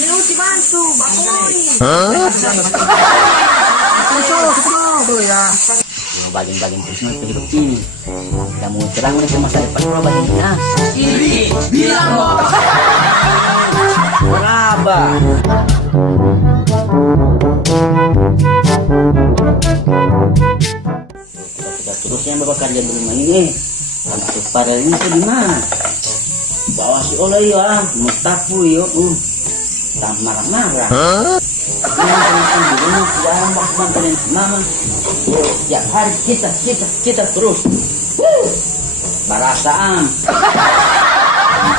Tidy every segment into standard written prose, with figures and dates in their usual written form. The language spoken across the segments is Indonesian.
Sino dibantu, Bapoy? Tuh ya. Baging-baging terus nanti hidup ini. Kamu cerang oleh masa depan kalau bagingnya. Ini bilang kok. Berapa? Kita terusnya bapak kerja di rumah ini. Untuk pada ini tuh di mana? Bawa si oleh ya, mutapu yo. Tak marah-marah. Mama, tiap hari kita terus barasaan.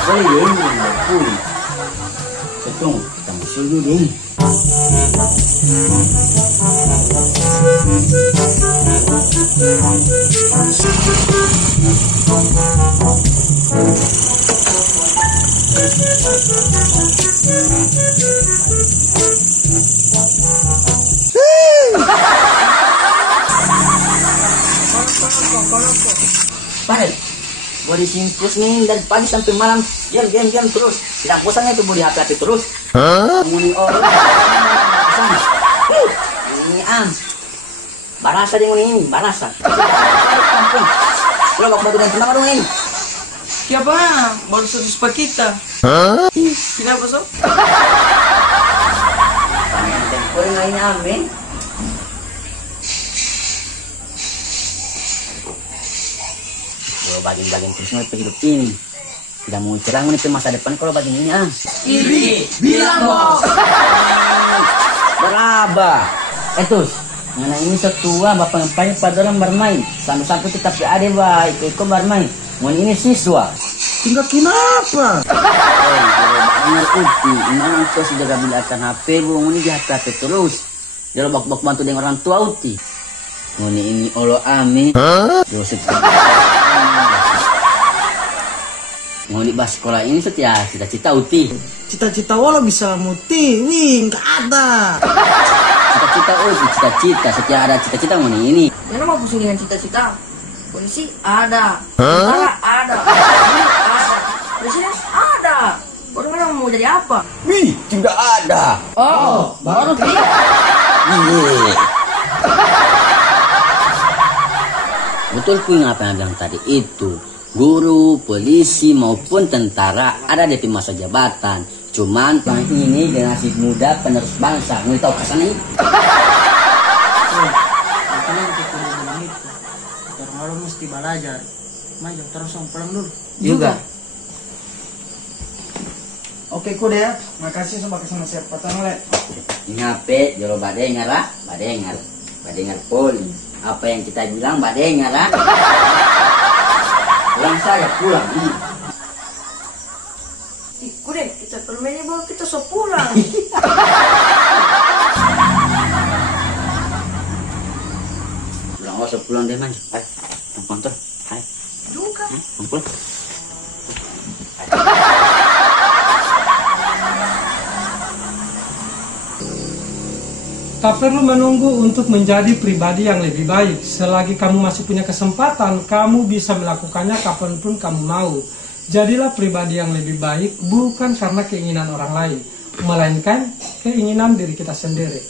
Boleh ini, betul, kita musuh dulu ini. Pai, body simpus nih dari pagi sampai malam diam terus. Tidak bosan itu body hati terus. Muni orang. Ini barasa dia ini, barasa. Kalau mau bantu dan tenang dong ini. Siapa? Baru sesuai kita. Kenapa so? Orang lainnya amin. Baging-baging terus nanti hidup ini. Tidak mau cerang nih masa depan kalau bagingnya. Ini bilang kok. Berapa? Etus, mana ini setua bapak ngapain pada orang bermain. Sampai tetap ada bah ikut bermain. Mau ini siswa. Tinggal kenapa? Benar uti. Mana kau si jaga bilakan HP bu, ini jahat HP terus. Jangan bak bantu dengan orang tua uti. Mau ini olo ame. Dosa. Mau di bas sekolah ini setia cita-cita uti. Cita-cita wala bisa muti, wih, nggak ada. Cita-cita setia ada cita-cita mau ini. Jangan mau pusing dengan cita-cita. Polisi ada, tentara ada, ada, presiden ada. Orang mau jadi apa? Wih, tidak ada. Oh, baru dia. Iya. Betul pun apa yang bilang tadi itu. Guru, polisi maupun tentara ada di masa jabatan. Cuman bang ini generasi muda penerus bangsa. Mau tahu kesan ini? Makanya untuk perubahan itu, orang mesti belajar. Maju terus pulang dulu. Juga. Oke, kuda ya. Makasih sama kesana siapa tangan. Ini HP, jolo badengar lah, badengar poli. Apa yang kita bilang badengar lah. Pulang saya pulang. Ikut deh, kita permainnya bawa kita so pulang. Pulang deh man. Ayo, kantor. Ayo. Juga. Pulang. Tak perlu menunggu untuk menjadi pribadi yang lebih baik. Selagi kamu masih punya kesempatan, kamu bisa melakukannya kapanpun kamu mau. Jadilah pribadi yang lebih baik bukan karena keinginan orang lain, melainkan keinginan diri kita sendiri.